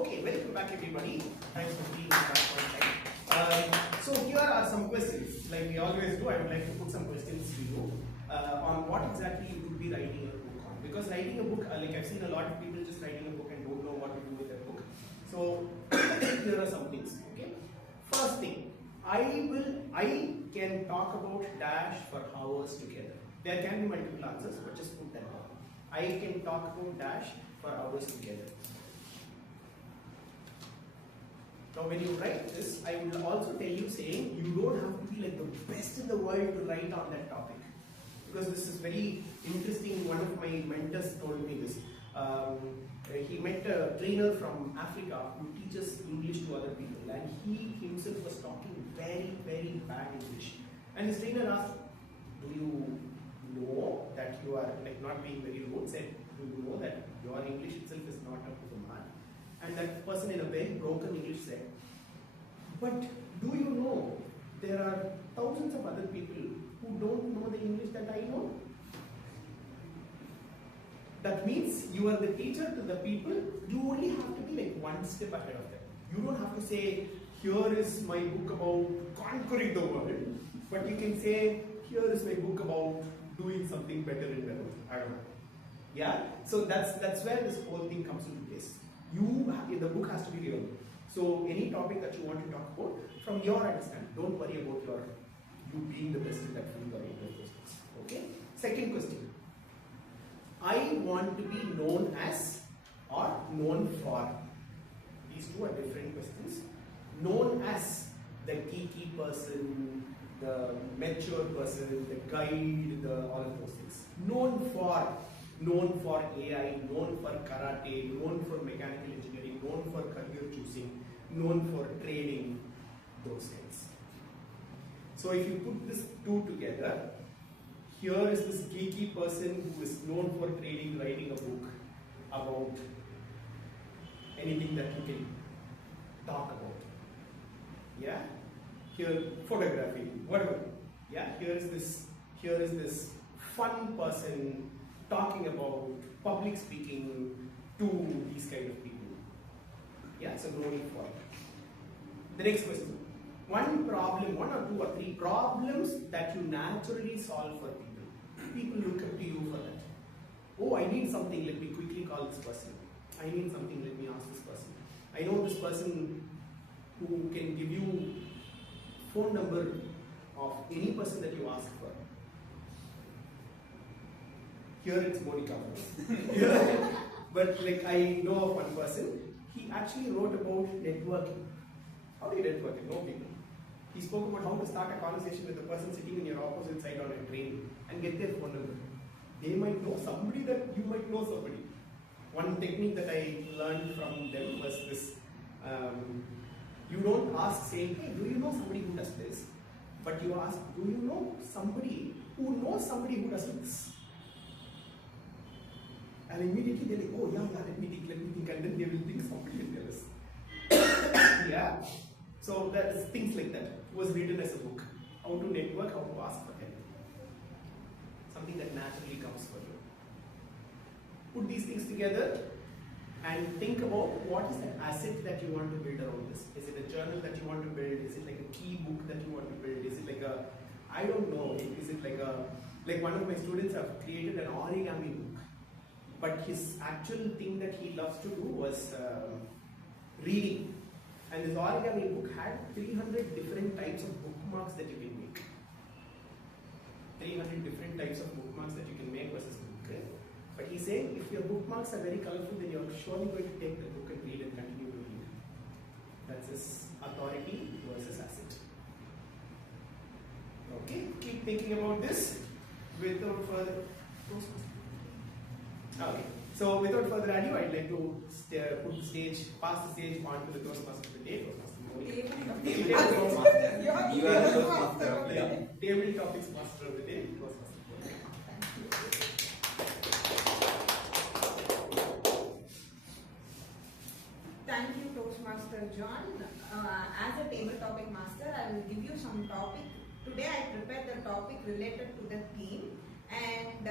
Okay, welcome back everybody. Thanks for being back on time. So here are some questions. Like we always do, I would like to put some questions to you on what exactly you would be writing a book on. Because writing a book, like I've seen a lot of people just writing a book and don't know what to do with their book. So here are some things. Okay. First thing, I can talk about dash for hours together. There can be multiple answers, but just put them down. I can talk about dash for hours together. Now when you write this, I will also tell you saying you don't have to be like the best in the world to write on that topic. Because this is very interesting. One of my mentors told me this. He met a trainer from Africa who teaches English to other people, and he himself was talking very, very bad English. And his trainer asked, do you know that you are like not being very rude? Said, do you know that your English itself is not up to the mark? And that person in a very broken English said, but do you know there are thousands of other people who don't know the English that I know? That means you are the teacher to the people. You only have to be like one step ahead of them. You don't have to say, here is my book about conquering the world, but you can say, here is my book about doing something better in the world. I don't know. Yeah? So that's where this whole thing comes into place. The book has to be real. So any topic that you want to talk about, from your understanding, don't worry about you being the best in that field or any of those things. Okay? Second question. I want to be known as or known for. These two are different questions. Known as the geeky person, the mature person, the guide, all of those things. Known for AI, known for karate, known for mechanical engineering, known for career choosing, known for trading, those things. So if you put these two together, here is this geeky person who is known for trading, writing a book about anything that you can talk about. Yeah? Here, photography, whatever. Yeah? Here is this fun person talking about public speaking to these kind of people. Yeah, so no need for it. The next question. One problem, one or two or three problems that you naturally solve for people. People look up to you for that. Oh, I need something, let me quickly call this person. I need something, let me ask this person. I know this person who can give you phone number of any person that you ask for. Here it's Monica. But like I know of one person, he actually wrote about networking. How do you network? No people. He spoke about how to start a conversation with the person sitting in your opposite side on a train and get their phone number. They might know somebody that you might know somebody. One technique that I learned from them was this. You don't ask saying, hey, do you know somebody who does this? But you ask, do you know somebody who knows somebody who does this? And immediately they're like, oh yeah, let me think, and then they will think somebody will tell us. Yeah. So that's things like that. It was written as a book. How to network, how to ask for help. Something that naturally comes for you. Put these things together and think about what is the asset that you want to build around this. Is it a journal that you want to build? Is it like a key book that you want to build? Is it like a, I don't know, is it like one of my students have created an origami book. But his actual thing that he loves to do was reading. And this origami book had 300 different types of bookmarks that you can make. 300 different types of bookmarks that you can make versus book. Okay? But he's saying if your bookmarks are very colorful, then you're surely going to take the book and read and continue to read. That's his authority versus asset. Okay? Keep thinking about this without further. Okay, so without further ado, I'd like to pass the stage on to the Toastmaster of the day. Table topics master of the day. Thank you, Toastmaster John. As a table topic master, I will give you some topic. Today I prepared the topic related to the theme, and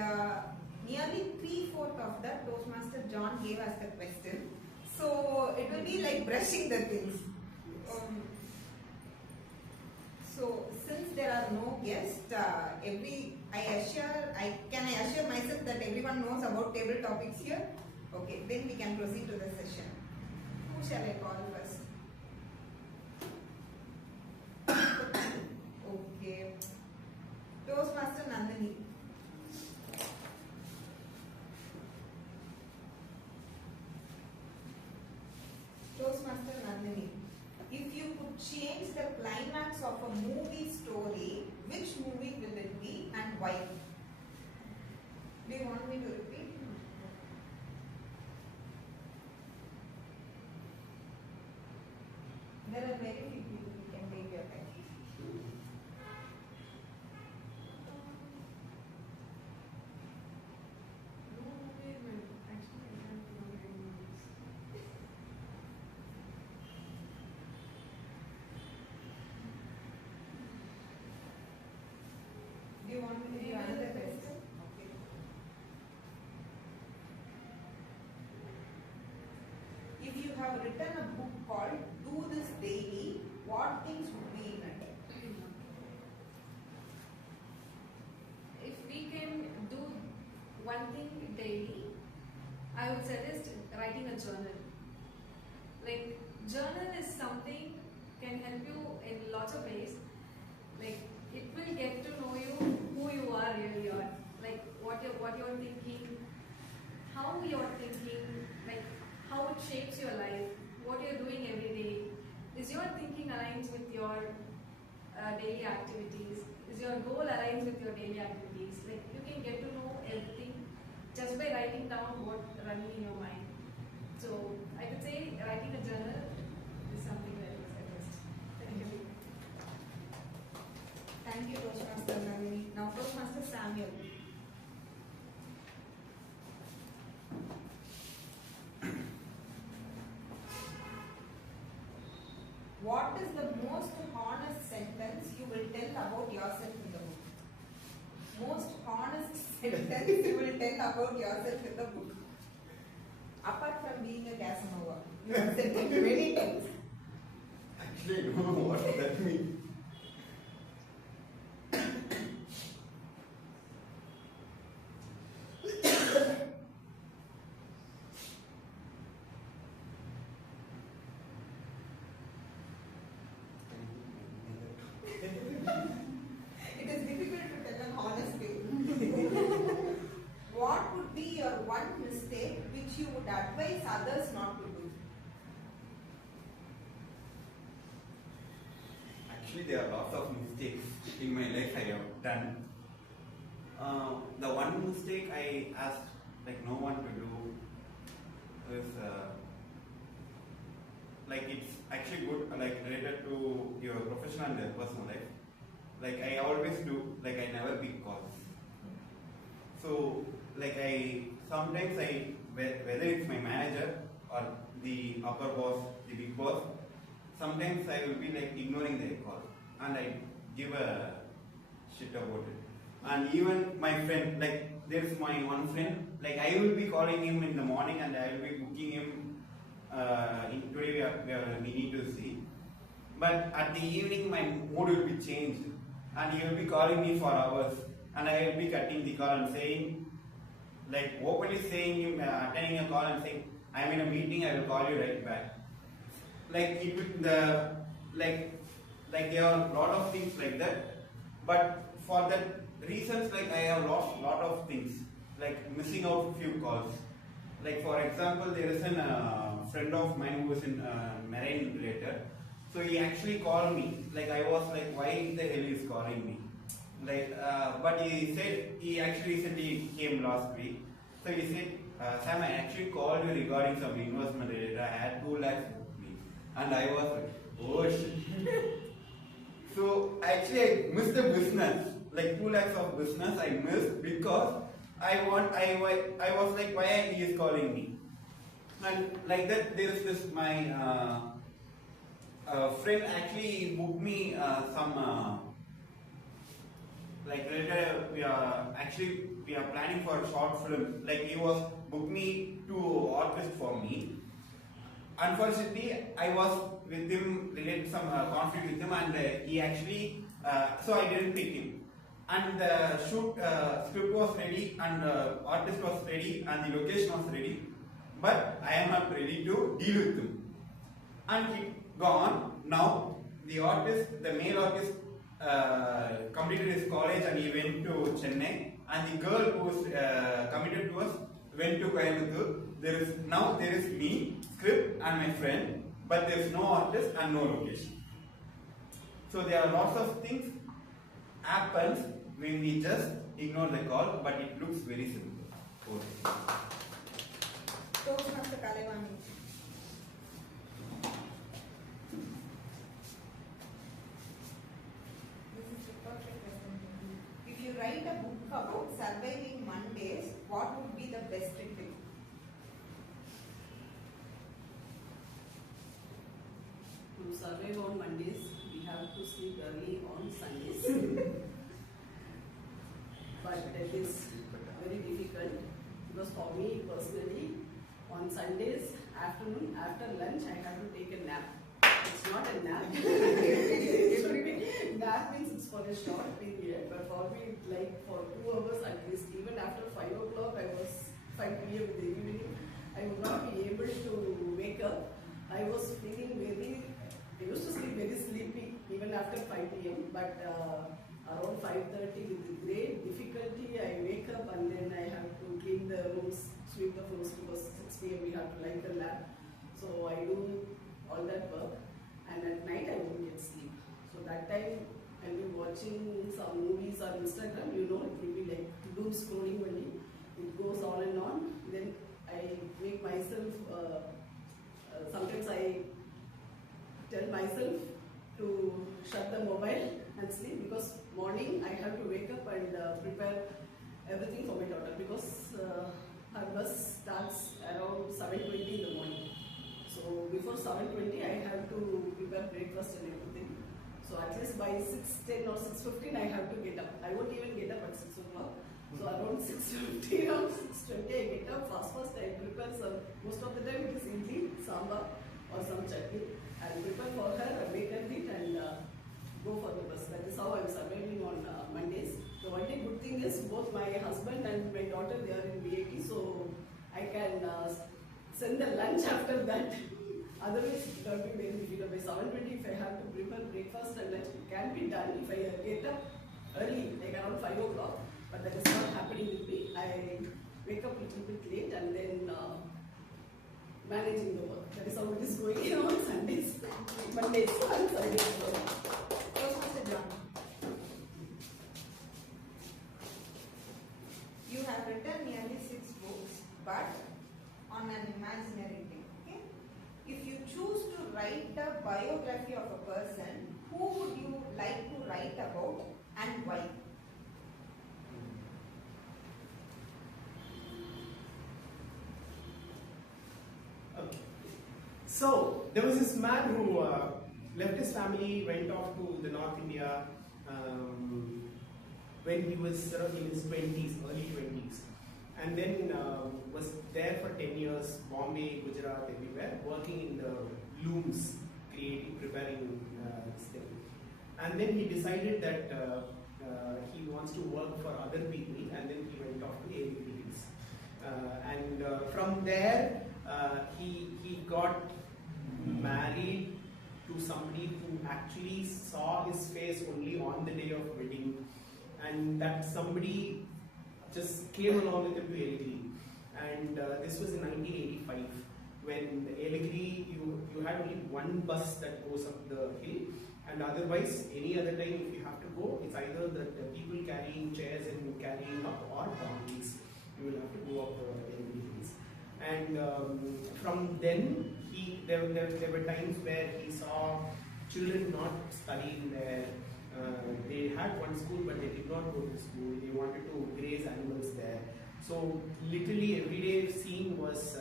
nearly 3/4 of that Toastmaster John gave us the question. So it will be like brushing the things. So since there are no guests, can I assure myself that everyone knows about table topics here? Okay, then we can proceed to the session. Who shall I call first? Okay. Toastmaster Nandhini. Toastmaster Nandhini. If you could change the climax of a movie story, which movie will it be and why? Do you want me to repeat? There are very few people who can take your time. Do you want me to give another question? Okay. If you have written a book called Do This Daily, what things would be in it? If we can do one thing daily, I would suggest writing a journal. Like, journal is something can help you in lots of ways. Like, it will get to know you, who you are really are. Like, what you're thinking, how you're thinking, like how it shapes your life, what you're doing every day. Is your thinking aligns with your daily activities? Is your goal aligns with your daily activities? Like, you can get to know everything just by writing down what running in your mind. So I would say writing a journal is something that I would suggest. Thank you. Thank you, Toastmaster Nandini. Now, Toastmaster Samuel. What is the most honest sentence you will tell about yourself in the book? Most honest sentence you will tell about yourself in the book. Apart from being a Casanova, you have said it many times. Actually, I don't know what that means. It is difficult to tell an honest thing. What would be your one mistake which you would advise others not to do? Actually, there are lots of mistakes in my life I have done. The one mistake I asked like no one to do is like it's actually good like related to your professional and personal life. Like I always do, like I never pick calls. So like sometimes whether it's my manager or the upper boss, the big boss, sometimes I will be like ignoring their call and I give a shit about it. And even my friend, like there's my one friend, like I will be calling him in the morning and I will be booking him today we need to see. But at the evening my mood will be changed and he will be calling me for hours and I will be cutting the call and saying, like openly saying him, attending a call and saying, I am in a meeting, I will call you right back. Like it will, like there are a lot of things like that, but for that reasons like I have lost a lot of things, like missing out a few calls. Like for example, there is a friend of mine who is in marine related. So he actually called me. Like I was like, why the hell is calling me? Like, but he actually recently came last week. So he said, Sam, I actually called you regarding some investment related. I had 2 lakhs with me, and I was like, oh shit. So actually I missed the business. Like 2 lakhs of business I missed because I was like, why he is calling me? And like that, there is this my friend actually booked me some like later we are planning for a short film. Like he was booked me to orchestra for me, unfortunately, I was with him, related some conflict with him, and he actually, so I didn't pick him. And the script was ready, and artist was ready, and the location was ready, but I am not ready to deal with him. And he gone. Now the male artist, completed his college and he went to Chennai, and the girl who was committed to us went to Coimbatore. There is me, script, and my friend, but there is no artist and no location. So there are lots of things happens when we just ignore the call, but it looks very simple. Okay. Toastmaster Kalaivani. This is the perfect question. If you write a book about surviving Mondays, what would be the best tip? To survive on Mondays, we have to sleep early on Sundays. But that is very difficult because for me personally, on Sundays afternoon after lunch, I have to take a nap. It's not a nap. Nap means it's for a short period, but for me, like for 2 hours at least, even after 5 o'clock, 5 p.m. in the evening, I would not be able to wake up. I was feeling I used to sleep very sleepy even after 5 p.m. But around 5:30 with great difficulty, I wake up and then I have to clean the rooms, sweep the floors because 6 p.m. we have to light the lamp. So I do all that work, and at night I won't get sleep. So that time I'll be watching some movies on Instagram. It will be like doom scrolling only. It goes on and on. Then I make myself. Sometimes I tell myself to shut the mobile and sleep because morning I have to wake up and prepare everything for my daughter because her bus starts around 7:20 in the morning. So before 7:20 I have to prepare breakfast and everything. So at least by 6:10 or 6:15 I have to get up. I won't even get up at 6 o'clock. So around 6:15 or 6:20 I get up, fast I prepare some, most of the time it is idli, sambar or some chutney. I'll prepare for her, make her eat and go for the bus. That is how I'm surviving on Mondays. The one good thing is both my husband and my daughter, they are in VAT, so I can send the lunch after that. Otherwise it will be very difficult. By 7:20 if I have to prepare breakfast and lunch, it can be done if I get up early, like around 5 o'clock. But that is not happening with me. I wake up a little bit late and then managing the work. That is how it is going on Sundays, Mondays and Sundays. Toastmaster John. You have written nearly 6 books, but on an imaginary thing. Okay? If you choose to write a biography of a person, who would you like to write about and why? Okay. So there was this man who left his family, went off to the North India when he was sort of in his 20s, early 20s, and then was there for 10 years, Bombay, Gujarat, everywhere, working in the looms, preparing this thing. And then he decided that he wants to work for other people, and then he went off to AVPs. And from there, he got married to somebody who actually saw his face only on the day of wedding, and that somebody just came along with him to Eligri. And this was in 1985, when the Eligri, you had only one bus that goes up the hill, and otherwise any other time if you have to go, it's either the people carrying chairs and carrying up or donkeys. You will have to go up the Eligri hills. And from then, there were times where he saw children not studying there. They had one school, but they did not go to school. They wanted to graze animals there. So literally every day scene was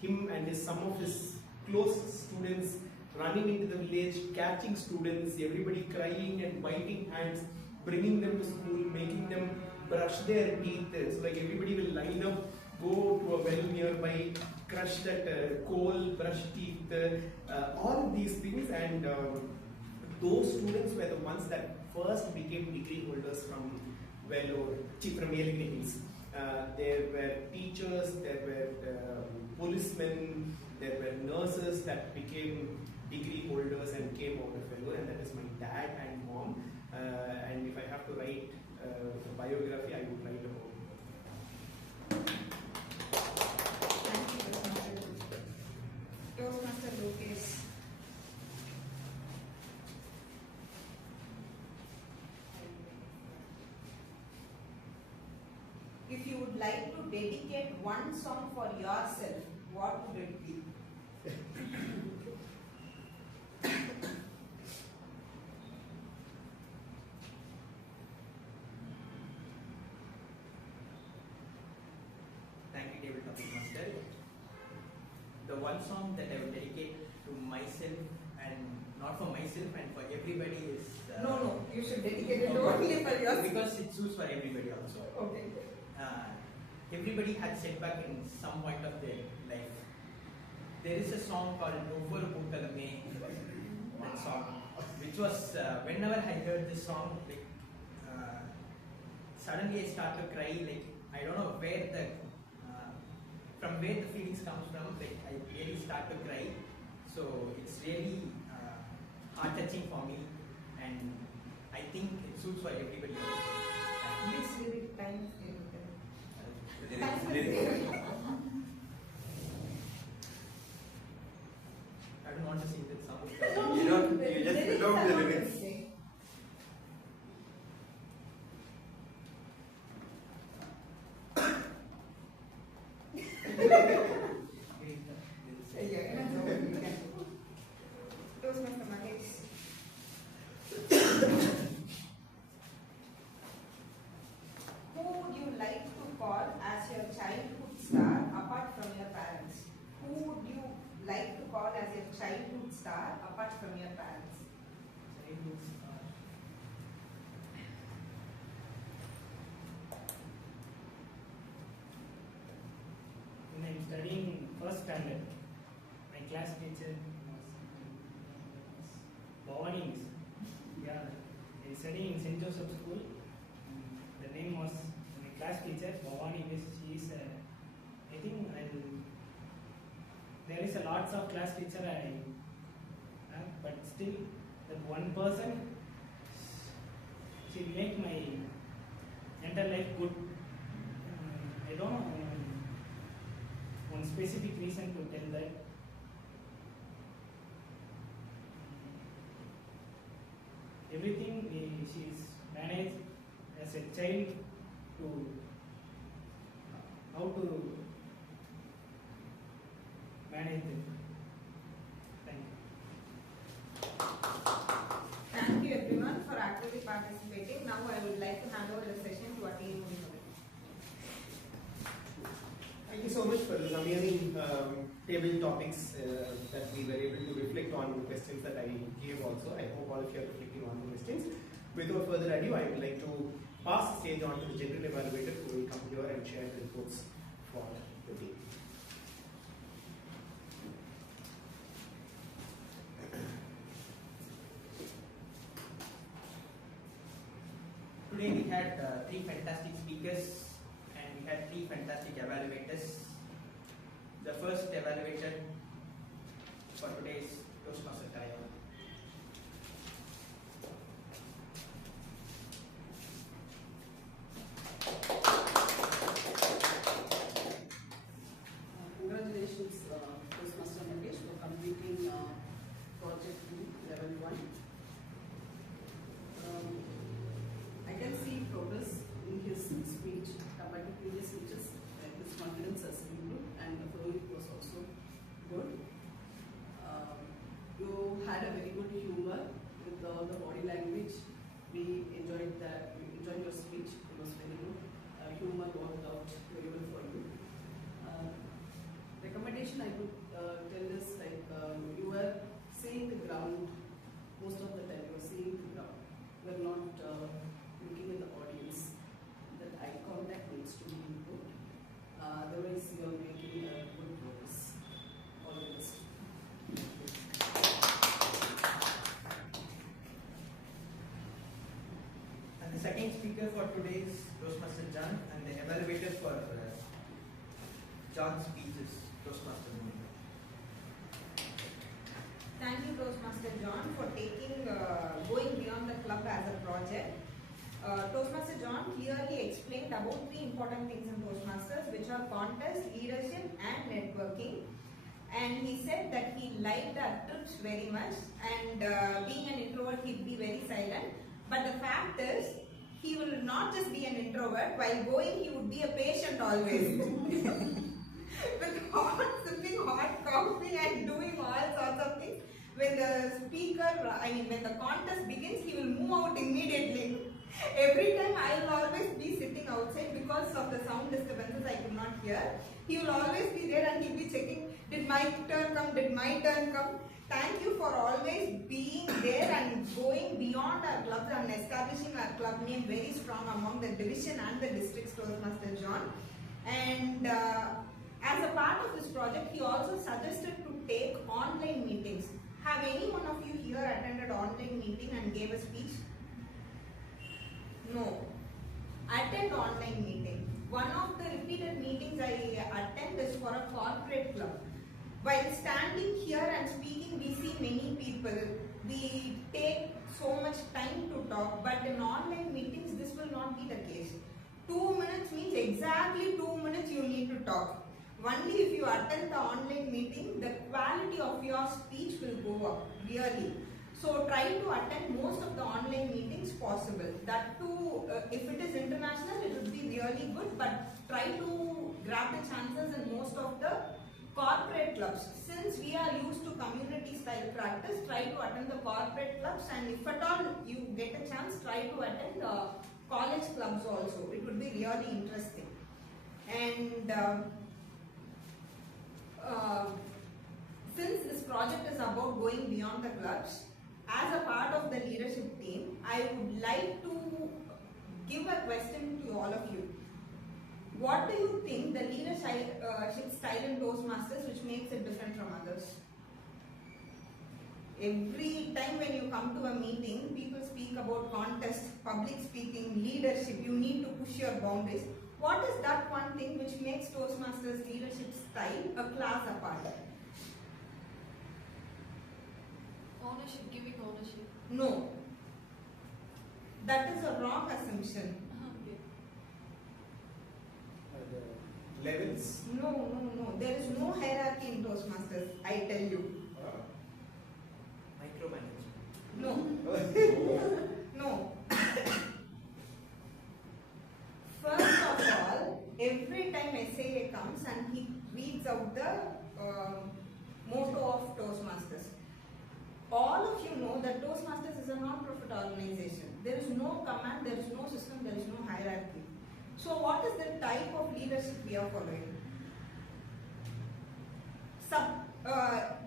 him and some of his close students running into the village, catching students, everybody crying and biting hands, bringing them to school, making them brush their teeth. So like everybody will line up go to a well nearby, crush that coal, brush teeth, all of these things, and those students were the ones that first became degree holders from from Yelling Hills. There were teachers, there were policemen, there were nurses that became degree holders and came out of Vellore, and that is my dad and mom. And if I have to write a biography, I would write about Thank you, Toastmaster Lokesh. If you would like to dedicate one song for yourself, what would it be? Thank you, David Topic Master. The one song that I would dedicate to myself, and not for myself and for everybody, is No, you should dedicate it only for yourself. because it suits for everybody also. Okay. Everybody had setback in some point of their life. There is a song called no.244, that song, which was whenever I heard this song, like suddenly I start to cry. Like I don't know where the from where the feelings comes from. Like I really start to cry. So it's really heart touching for me, and I think it suits for everybody else. This lyric time. Lyrics. I don't want to sing that song. You just fill out the lyrics. Toastmaster Magesh. Who would you like to call as your childhood star apart from your parents? Who would you like to call as your childhood star apart from your parents? When I'm studying first standard, my class teacher was Bhavani Miss. Yeah, I studying in St. Joseph School. The name was my class teacher, Bhavani Miss. She is, I think there is a lots of class teacher but still that one person, she make my entire life good. I don't know one specific reason to tell that. Everything she is managed as a child to how to manage it. Thank you. Thank you everyone for actively participating. Now I would like to hand over the session to our team. Thank you so much for this amazing table topics that we were able to reflect on the questions that I gave also. I hope all of you are reflecting on the questions. Without further ado, I would like to pass the stage on to the general evaluator who will come here and share the reports for the team. Today we had 3 fantastic speakers and we had 3 fantastic evaluators. The first evaluator for today is Toastmaster Kalaivani. Congratulations, Toastmaster Magesh, for completing project 2, level 1. I can see progress in his speech compared to previous speeches. His confidence has improved and the flowing was also good. You had a which are contest, leadership and networking. And he said that he liked our trips very much, and being an introvert he'd be very silent. But the fact is, he will not just be an introvert, while going he would be a patient always. With sipping hot coffee and doing all sorts of things. When the when the contest begins, he will move out immediately. Every time I will always be sitting outside because of the sound disturbances I could not hear. He will always be there and he'll be checking, did my turn come, did my turn come. Thank you for always being there and going beyond our clubs and establishing our club name very strong among the division and the district, Toastmaster John. And as a part of this project, he also suggested to take online meetings. Have any one of you here attended online meeting and gave a speech? No. Attend online meeting. One of the repeated meetings I attend is for a corporate club. While standing here and speaking, we see many people. We take so much time to talk, but in online meetings, this will not be the case. 2 minutes means exactly 2 minutes you need to talk. Only if you attend the online meeting, the quality of your speech will go up, really. So try to attend most of the online meetings possible. That too, if it is international, it would be really good, but try to grab the chances in most of the corporate clubs. Since we are used to community style practice, try to attend the corporate clubs, and if at all you get a chance, try to attend the college clubs also. It would be really interesting. And since this project is about going beyond the clubs, as a part of the leadership team, I would like to give a question to all of you. What do you think the leadership style in Toastmasters which makes it different from others? Every time when you come to a meeting, people speak about contest, public speaking, leadership. You need to push your boundaries. What is that one thing which makes Toastmasters leadership style a class apart? Ownership, giving ownership. No. That is a wrong assumption. Okay. Levels? No. There is no hierarchy in Toastmasters, I tell you. Micromanagement. No. No. First of all, every time SAA comes and he reads out the motto of Toastmasters. All of you know that Toastmasters is a non-profit organization. There is no command, there is no system, there is no hierarchy. So what is the type of leadership we are following?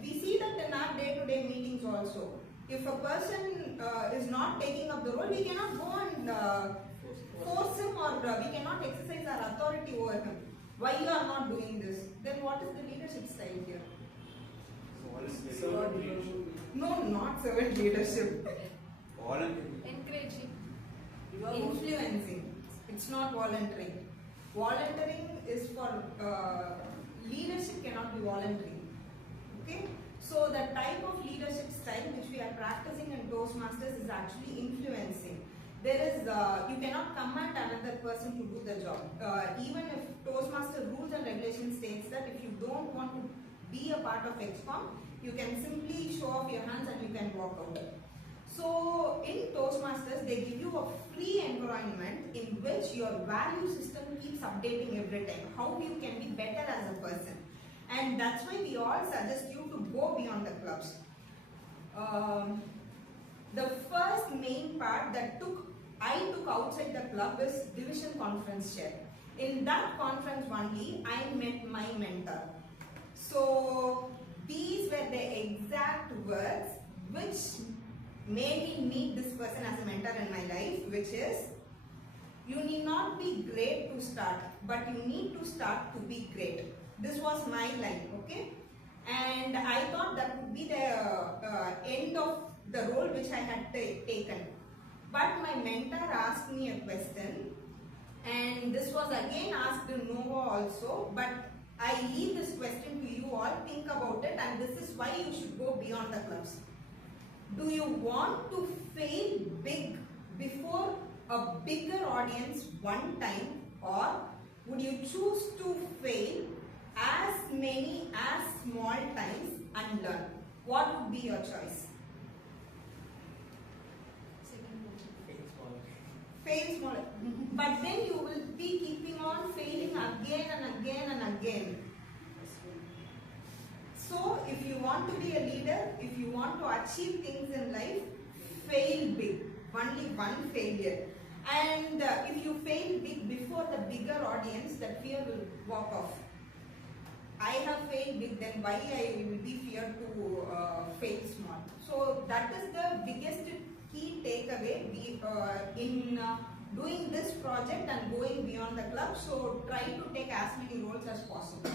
We see that in our day-to-day meetings also. If a person is not taking up the role, we cannot go and force him, or we cannot exercise our authority over him. Why you are not doing this? Then what is the leadership style here? Servant leadership. No, not servant leadership. Volunteering. Encouraging. Influencing. It's not volunteering. Volunteering is for leadership cannot be voluntary. Okay? So the type of leadership style which we are practicing in Toastmasters is actually influencing. There is, you cannot command another person to do the job. Even if Toastmaster rules and regulations states that if you don't want to be a part of XCOM, you can simply show off your hands and you can walk out. So in Toastmasters, they give you a free environment in which your value system keeps updating every time. How you can be better as a person. And that's why we all suggest you to go beyond the clubs. The first main part that I took outside the club is division conference chair. In that conference only, I met my mentor. So these were the exact words which made me meet this person as a mentor in my life, which is, you need not be great to start, but you need to start to be great. This was my line, okay? And I thought that would be the end of the role which I had taken. But my mentor asked me a question, and this was again asked in Nova also, but I leave this question to you all, think about it, and this is why you should go beyond the clubs. Do you want to fail big before a bigger audience one time, or would you choose to fail as many as small times and learn? What would be your choice? Second one. It's small. Fail smaller. But then you will be keeping on failing again and again and again. So if you want to be a leader, if you want to achieve things in life, fail big. Only one failure. And if you fail big before the bigger audience, that fear will walk off. I have failed big, then why I will be feared to fail small? So that is the biggest key takeaway in doing this project and going beyond the club. So try to take as many roles as possible.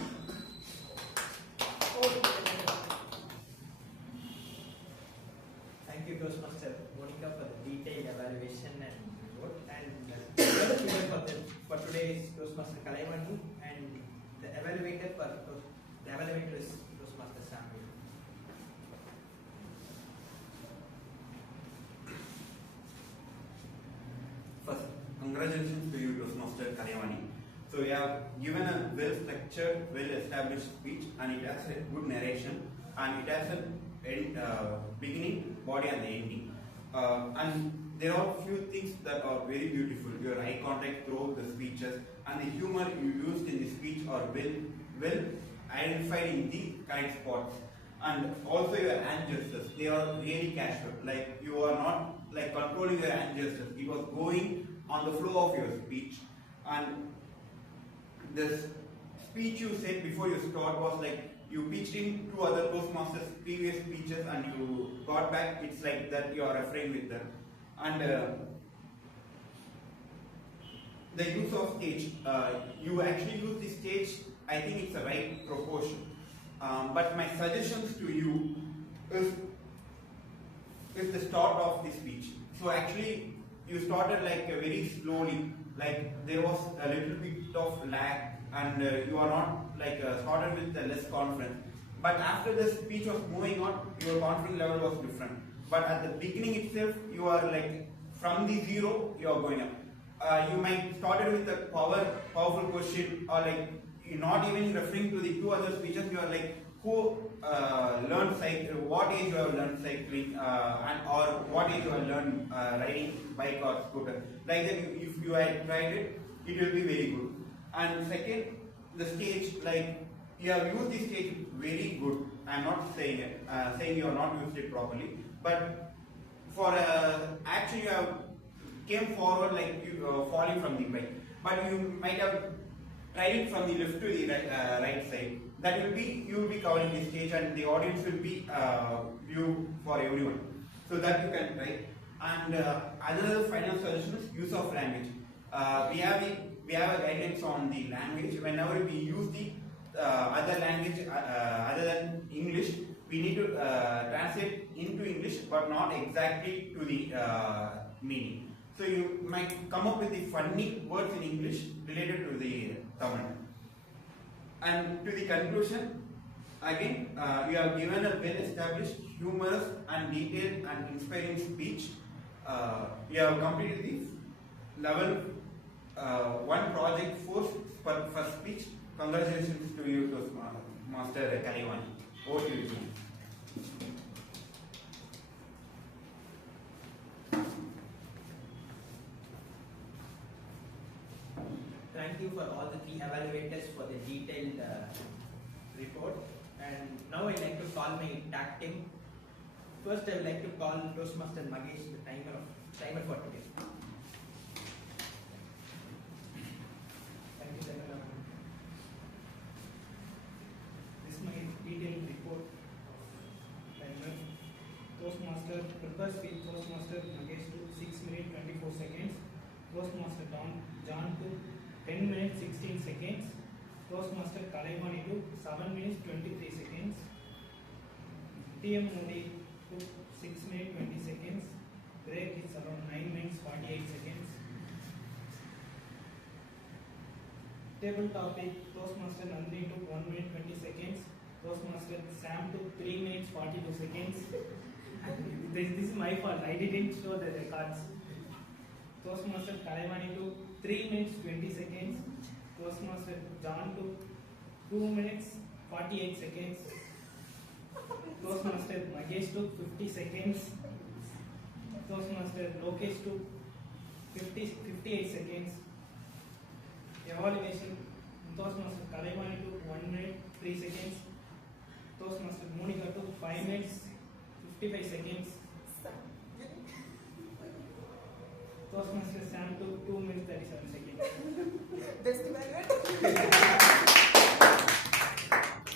Thank you, Toastmaster Monica, for the detailed evaluation and report. And the other speaker for today's Toastmaster Kalaivani, and the evaluator is Toastmaster Samuel. First, congratulations to you, Toastmaster Kalaivani. So you have given a well-structured, well-established speech, and it has a good narration, and it has a beginning, body, and the ending. And there are few things that are very beautiful. Your eye contact throughout the speeches, and the humor you used in the speech are well identified in the correct spots. And also your hand gestures, they are really casual. Like you are not like controlling your hand gestures. It was going on the flow of your speech. And the speech you said before you start was like you pitched in two other Toastmasters' previous speeches and you got back. It's like that you are referring with them. And the use of stage, you actually use the stage. I think it's the right proportion. But my suggestions to you is the start of the speech. So actually, you started like very slowly, like there was a little bit of lag, and you are not like started with less confidence. But after the speech was moving on, your confidence level was different. But at the beginning itself, you are like from the zero, you are going up. You might started with a powerful question, or like you're not even referring to the two other speeches. You are like, who learned cycling, what age you have learned cycling, or what age you have learned riding bike or scooter. Like that, if you had tried it, it will be very good. And second, the stage, like you have used the stage very good. I am not saying it, saying you have not used it properly, but for action you have came forward like you falling from the bike, but you might have tried it from the left to the right side. That will be, you will be covering the stage, and the audience will be view for everyone. So that you can try. And another final suggestion is use of language. We have a guidance on the language. Whenever we use the other language other than English, we need to translate into English, but not exactly to the meaning. So you might come up with the funny words in English related to the Tamil. And to the conclusion, again, you have given a well-established, humorous and detailed and inspiring speech. You have completed the level 1 project for speech. Congratulations to you, Master Kalaivani. Over to you. Thank you for all the 3 evaluators for the detailed report. And now I'd like to call my tag team. First, I would like to call Toastmaster Magesh, the timer for today. Thank you, Jagannath. This is my detailed report of timer. Toastmaster, prepare speech, Toastmaster Magesh to 6 minutes 24 seconds. Toastmaster John to 10 minutes 16 seconds. Toastmaster Kalaivani to 7 minutes 23 seconds. TM Modi to 6 minutes 20 seconds. Break is around 9 minutes 48 seconds. Table topic, Toastmaster Nandhini to 1 minute 20 seconds. Toastmaster Sam to 3 minutes 42 seconds. This is my fault, I didn't show the records. Toastmaster Kalaivani to 3 minutes 20 seconds. Toastmaster John took 2 minutes 48 seconds. Toastmaster Magesh took 50 seconds. Toastmaster Lokesh took 58 seconds. Evaluation. Toastmaster Kalaivani took 1 minute 3 seconds. Toastmaster Monica took 5 minutes 55 seconds. Toastmaster Sam took 2 minutes 37 seconds. Best evaluator.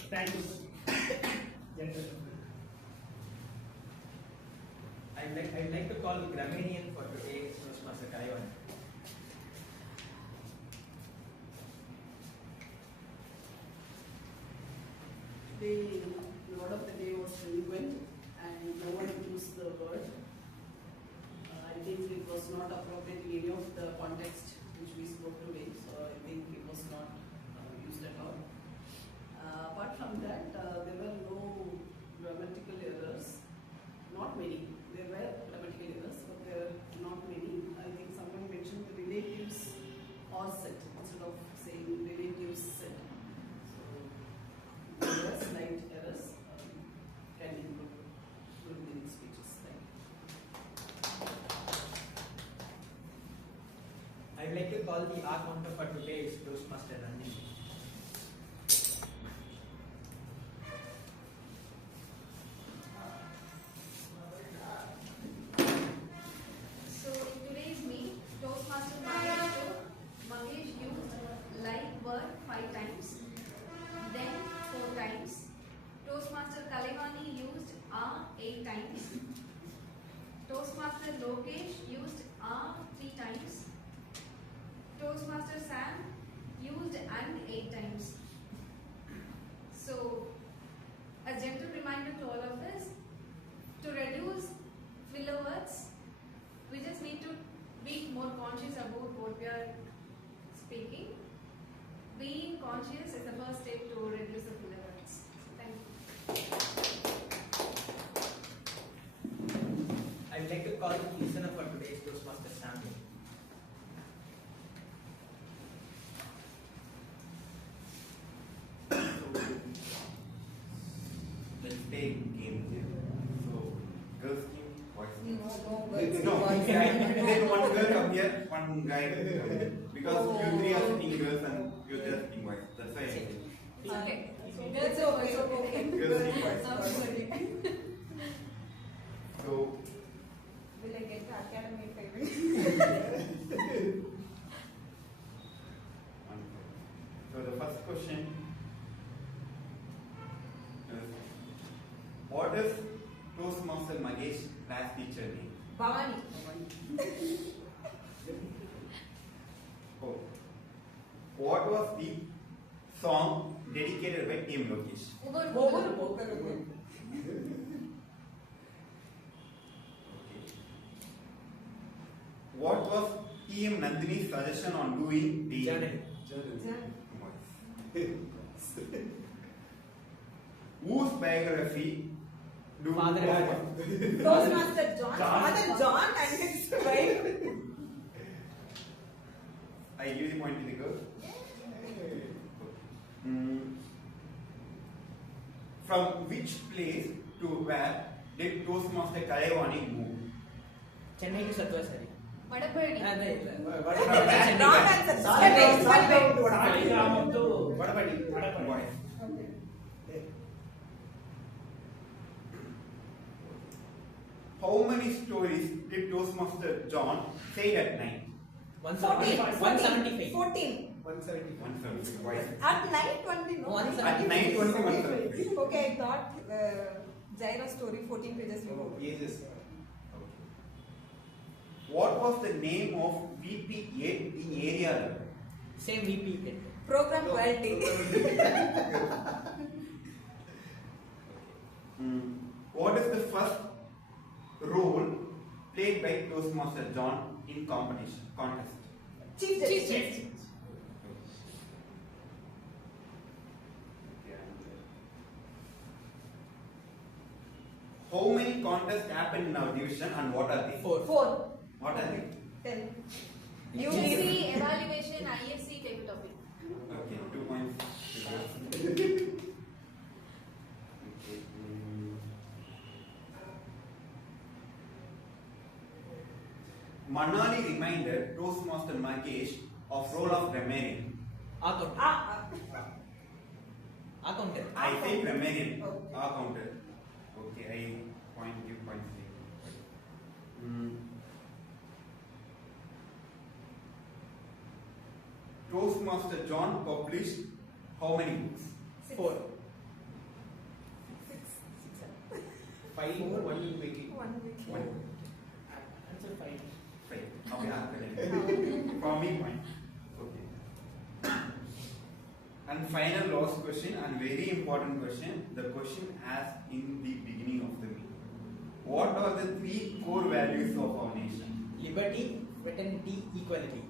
Thank you. Gentlemen. I'd like to call the Grammarian for today's Toastmaster Kalaivani. Today, the word of the day was delinquent, and no one used the word. I think it was not appropriate in any of the context which we spoke today, so I think it was not used at all. Apart from that, there were no grammatical errors. Not many. There were grammatical errors, but there are not many. I think someone mentioned the relatives or set instead of saying relatives set. So there were slight errors. Can improve during the next speeches. Thank you. I'd like to call the R counter for today's Toastmaster Nandhini. So in today's meet, Toastmaster Magesh used like word 5 times, then 4 times. Toastmaster Kalaivani used 8 times. Toastmaster Lokesh used 3 times. Toastmaster Sam used and 8 times. So, a gentle reminder to all of us, to reduce filler words, we just need to be more conscious about what we are speaking. Being conscious is the first step to reduce the filler words. Thank you. I'd like to call the listener for today's Toastmaster Sam. Let's play game here. So, girls team, boys team. No, Then one girl come here, one guy come here. Because you three are sitting girls and you're just sitting boys. That's why I said. Okay. It's okay. Girls team, boys. So, Will I get the academy favorite? so the first question is, what is Toastmaster Magesh class teacher name? Bhavani. Oh. What was the song dedicated by Team Lokesh? Boguru. What was Team Nandhini's suggestion on doing the Journal. Whose biography do Father Toastmaster John. Father John and his wife. I give the point to the girl. From which place to where did Toastmaster Kalaivani move? Chennai to Satvasari. Madapadi. Wrong answer. Saligramam to Vadapadi. Boys. How many stories did Toastmaster John say at night? 175. 14. 175. Boys. At night 20, no? 175. At night 175. Okay, I thought Jaira's story 14 pages ago. What was the name of VP8 in area level? Same VP head. Program quality. What is the first role played by Toastmaster John in contest? Chief Justice. How many contests happen in our division and what are they? 4. 4. What are they? 10. UBC, evaluation, ISC, table topic. Manali reminded Toastmaster Magesh of role of grammarian. Accountant. I say grammarian. Okay. Accountant. Okay, I give point C. Toastmaster John published how many books? 4. 6. 5 or 1 week making. 1 week. One. Answer 5. Five. Okay, for me point. Okay. And final last question and very important question. The question asked in the beginning of the meeting. What are the 3 core values of our nation? Liberty, fraternity, equality.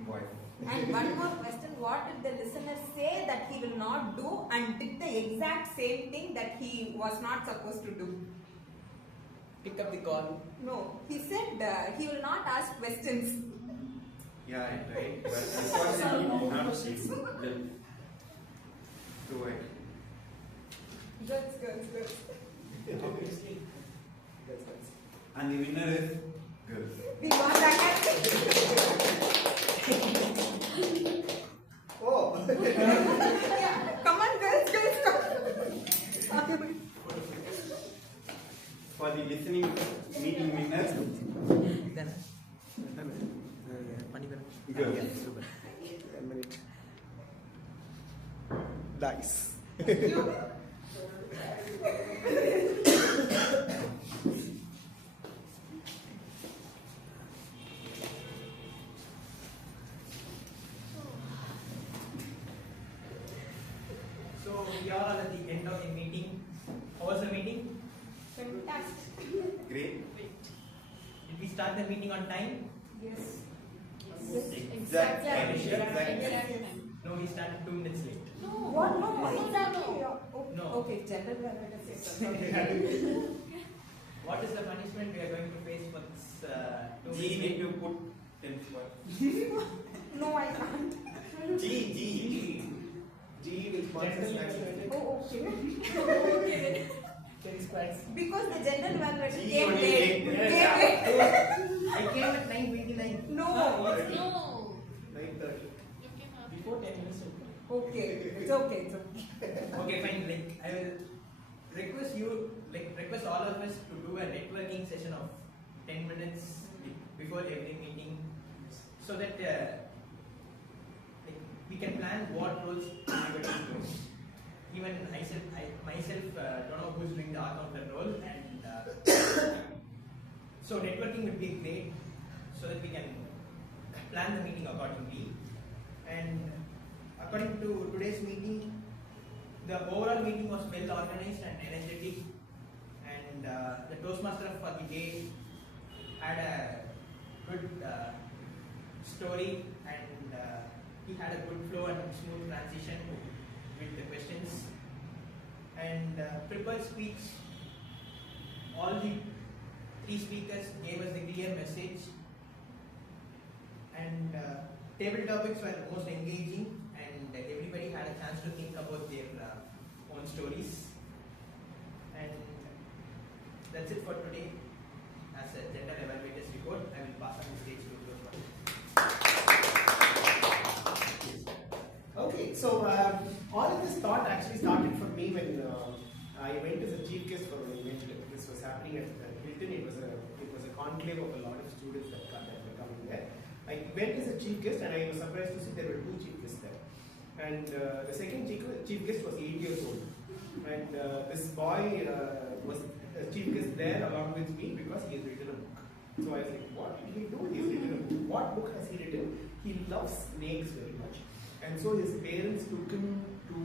Boys. And one more question, what did the listener say that he will not do and did the exact same thing that he was not supposed to do? Pick up the call. No, he said he will not ask questions. Yeah, I tried, but unfortunately we did not see them. Do it. Girls. Obviously. And the winner is girls. We want that. Oh! Yeah, come on girls, come. For the listening meeting winners, girls. Nice. So we are at the end of the meeting. How was the meeting? Fantastic. Great. Did we start the meeting on time? Yes. Exact time. Are you sure? Exact. No, we started 2 minutes late. What? No, exactly. No. Okay, general awareness. What is the punishment we are going to face for this 2 G minutes need late? to put 10 square. No, I can't. G. G will sponsor snacks. Oh, okay. 10 squares. Because the general evaluation G came only late. late. Came late. I came at 9:29. No. No. 9:30. Before 10 minutes. Okay, it's okay, it's okay. Okay, fine. Like I will request all of us to do a networking session of 10 minutes before every meeting, so that we can plan what roles everybody is doing. Even I myself don't know who's doing the accountant role, and so networking would be great, so that we can plan the meeting accordingly. And according to today's meeting, the overall meeting was well organized and energetic, and the Toastmaster for the day had a good story, and he had a good flow and smooth transition with the questions, and prepared speech. All the 3 speakers gave us the clear message, and table topics were most engaging, and everybody had a chance to think about their own stories. And that's it for today. As a general evaluator's report, I will pass on the stage to Okay, so all of this thought actually started for me when I went as a chief guest for an event. This was happening at Hilton. It was a conclave of a lot of students that were coming there. I went as a chief guest, and I was surprised to see there were 2 chief guests there. And the second chief guest was 8 years old, and this boy was a chief guest there along with me because he has written a book. So I was like, what did he do? He's written a book. What book has he written? He loves snakes very much. And so his parents took him to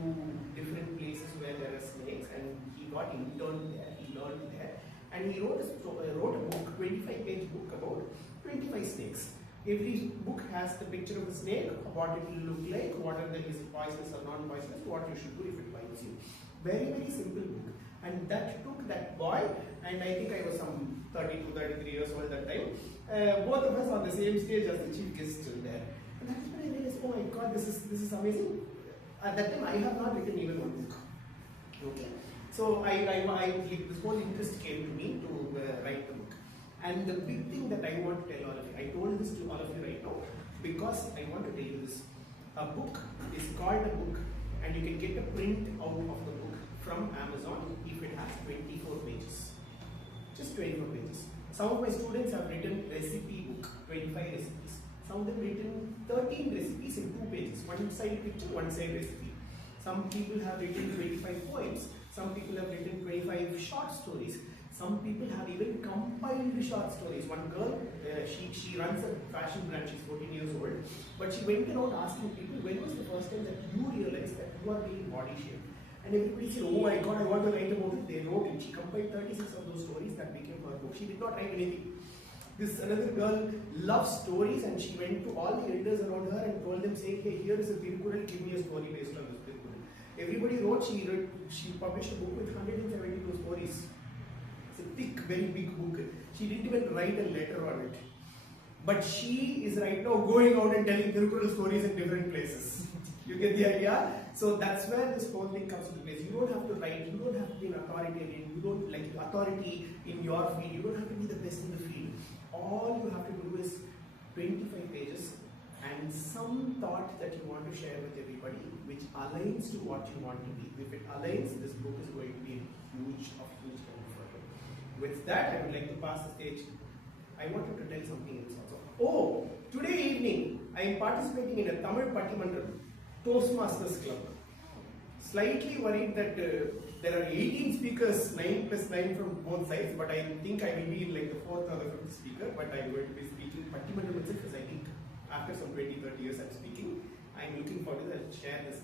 different places where there are snakes, and he got interned there, he learned there, and he wrote a book, 25-page book about 25 snakes. Every book has the picture of the snake, what it will look like, what are is it poisonous or non-poisonous, what you should do if it bites you. Very, very simple book. And that took that boy, and I think I was some 32, 33 years old that time. Both of us on the same stage as the chief guest there. And that's when I realized, oh my God, this is amazing. At that time, I have not written even one book. Okay. So this whole interest came to me to write the book. And the big thing that I want to tell all of you, I told this to all of you right now because I want to tell you this. A book is called a book, and you can get a print out of the book from Amazon if it has 24 pages. Just 24 pages. Some of my students have written recipe book, 25 recipes. Some of them written 13 recipes in 2 pages, one side picture, one side recipe. Some people have written 25 poems. Some people have written 25 short stories. Some people have even compiled short stories. One girl, she runs a fashion brand, she's 14 years old, but she went around asking people, when was the first time that you realized that you are being body shamed? And everybody said, oh my god, I want to write about it. They wrote it. She compiled 36 of those stories that became her book. She did not write anything. This another girl loves stories, and she went to all the elders around her and told them, saying, hey, here is a Tirukural, give me a story based on this Tirukural. Everybody wrote, she published a book with 172 stories. It's a thick, very big book. She didn't even write a letter on it. But she is right now going out and telling Tirukural stories in different places. You get the idea? So that's where this whole thing comes into place. You don't have to write, you don't have to be an authoritarian, you don't like authority in your field, you don't have to be the best in the field. All you have to do is 25 pages and some thought that you want to share with everybody which aligns to what you want to be. If it aligns, this book is going to be huge help for you. With that, I would like to pass the stage. I wanted to tell something else also. Oh, today evening, I am participating in a Tamil Pattimandram Toastmasters Club. Slightly worried that there are 18 speakers, 9 plus 9 from both sides, but I think I will be in like the 4th or the 5th speaker, but I am going to be speaking Pattimandram itself, because I think after some 20-30 years I am speaking. I am looking forward to that. Share this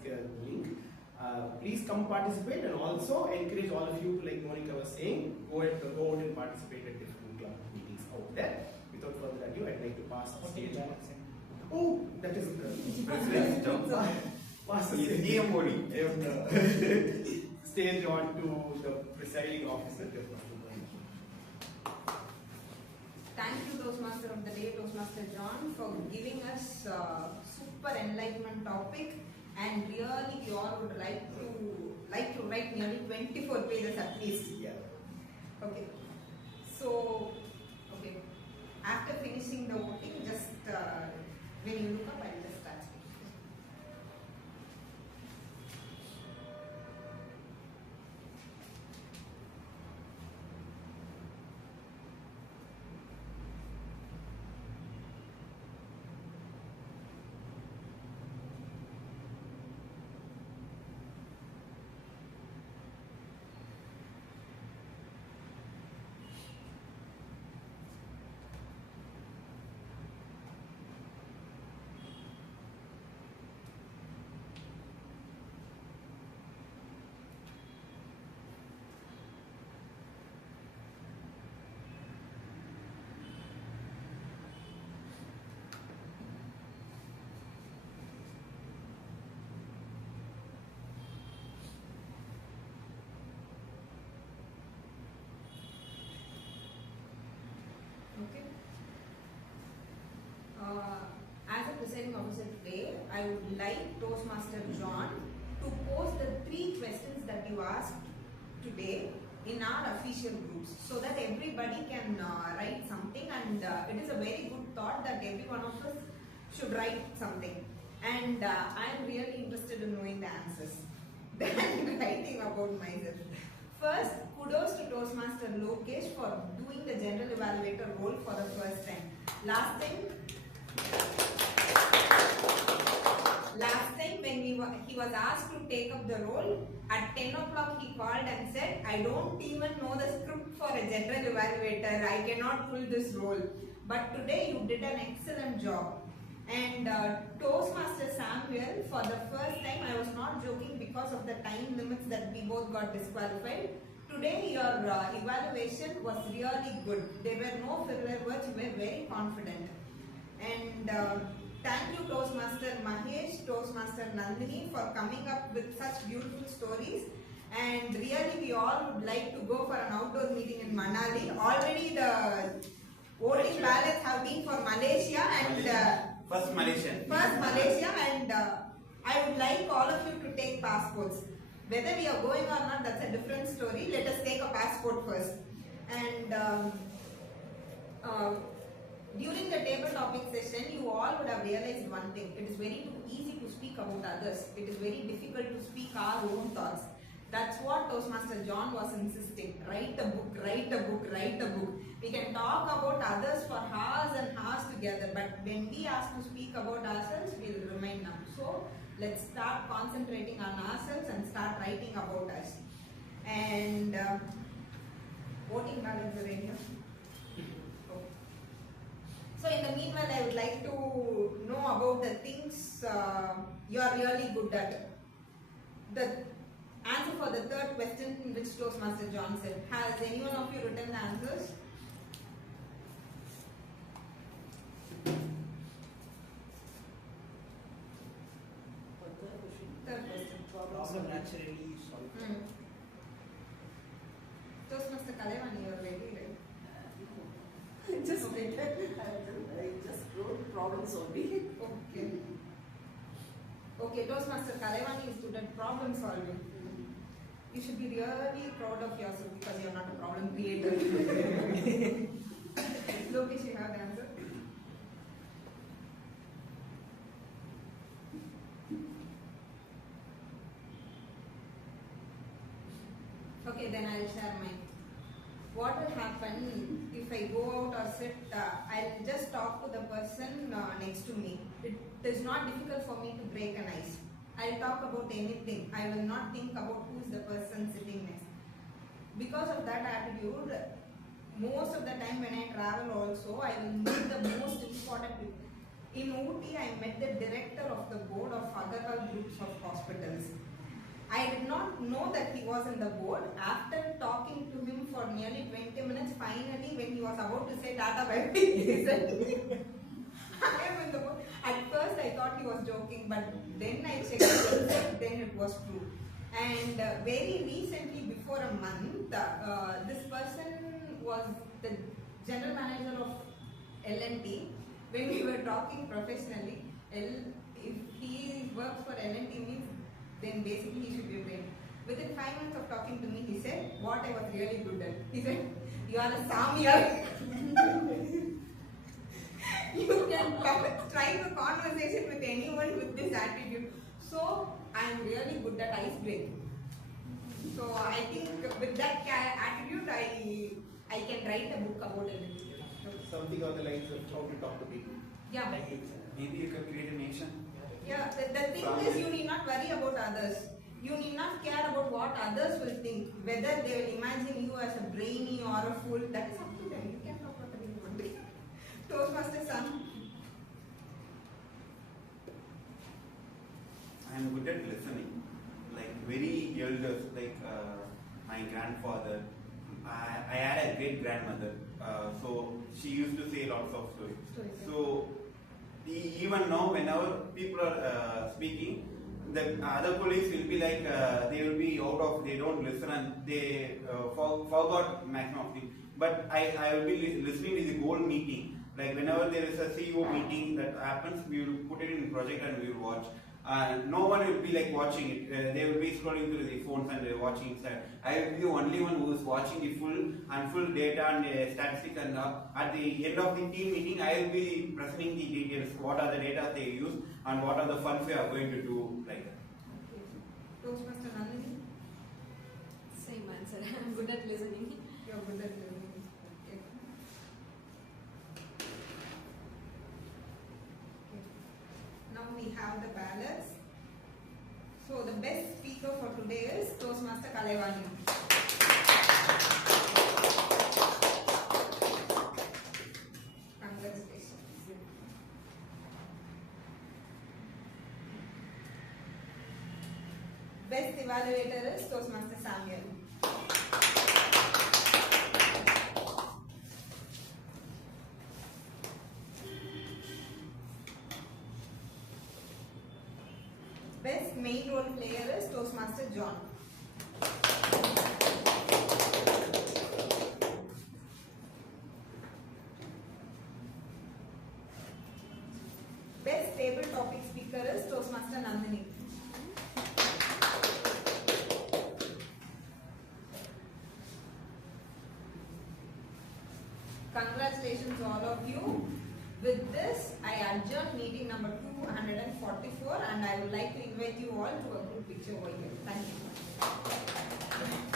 link. Please come participate, and also encourage all of you to, like Monica was saying, go out and participate at different club meetings out there. Without further ado, I'd like to pass the stage. Oh, that is the president's job. Pass the stage on to the presiding officer. Thank you, Toastmaster of the Day, Toastmaster John, for giving us super enlightenment topic, and really we all would like to write nearly 24 pages at least. Yeah. Okay. So, okay. After finishing the voting, just when you look up, I'll just start speaking. Okay. As a presiding officer today, I would like Toastmaster John to post the 3 questions that you asked today in our official groups, so that everybody can write something, and it is a very good thought that every one of us should write something, and I am really interested in knowing the answers than writing about myself. First, kudos to Toastmaster Lokesh for doing the general evaluator role for the first time. Last time when he was asked to take up the role, at 10 o'clock he called and said, I don't even know the script for a general evaluator, I cannot pull this role. But today you did an excellent job. And Toastmaster Samuel, for the first time, I was not joking because of the time limits that we both got disqualified. Today your evaluation was really good. There were no filler words, you were very confident. And thank you Toastmaster Magesh, Toastmaster Nandhini for coming up with such beautiful stories. And really we all would like to go for an outdoor meeting in Manali. Already the voting ballots have been for Malaysia and First Malaysia, and I would like all of you to take passports. Whether we are going or not, that's a different story. Let us take a passport first. And during the table topic session, you all would have realized one thing. It is very easy to speak about others. It is very difficult to speak our own thoughts. That's what Toastmaster John was insisting. Write a book, write a book, write a book. We can talk about others for hours and hours together, but when we ask to speak about ourselves, we'll remain numb. So let's start concentrating on ourselves and start writing about us. And voting balance are in here. So in the meanwhile, I would like to know about the things you are really good at. The answer for the third question, which Toastmaster John said. Has anyone of you written the answers? Third question. Problem naturally solved. Toastmaster Kalaivani, you are ready, right? I just wrote problems only. Okay. Okay, Toastmaster Kalaivani is good at problem solving. You should be really proud of yourself because you are not a problem creator. Lokesh, you have the answer? Okay, then I'll share mine. What will happen if I go out or sit? I'll just talk to the person next to me. It is not difficult for me to break an ice. I'll talk about anything. I will not think about who is the person sitting next. Because of that attitude, most of the time when I travel also, I will meet the most important people. In Ooty, I met the director of the board of other groups of hospitals. I did not know that he was in the board. After talking to him for nearly 20 minutes, finally when he was about to say Tata bye, he said, I am in the board. At first I thought he was joking, but then I checked it, then it was true. And very recently, before a month, this person was the general manager of L&T. When we were talking professionally, if he works for L&T means then basically he should be trained. Within 5 months of talking to me, he said what I was really good at. He said, you are a Samyar. You can strike a conversation with anyone with this attitude. So I am really good at ice breaking. So I think with that attitude, I can write a book about it. Something on the lines of how to talk to people. Yeah. Maybe you could create a nation. Yeah, the thing is you need not worry about others. You need not care about what others will think. Whether they will imagine you as a brainy or a fool, that is up to them. You can talk about it. Toastmaster son. I am good at listening. Like very elders, like my grandfather. I had a great grandmother. So she used to say lots of stories. So even now, whenever people are speaking, the other colleagues will be like, they will be out of, they don't listen and they forgot maximum of things. But I will be listening to the whole meeting. Like whenever there is a CEO meeting that happens, we will put it in project and we will watch. No one will be like watching it. They will be scrolling through the phones and watching inside. I will be the only one who is watching the full data and statistics, and at the end of the team meeting, I will be presenting the details. What are the data they use and what are the funds we are going to do like that. Toastmaster Nandhini, Same answer. I'm good at listening. you are good at listening. Okay. Now we have the ballots. So the best speaker for today is Toastmaster Kalaivani. Congratulations. Best evaluator is Toastmaster Samuel. Best main role player is Toastmaster John. Best table topic speaker is Toastmaster Nandhini. Congratulations all of you. With this, I adjourn meeting number 244 and I would like to invite you all to a group picture over here. Thank you.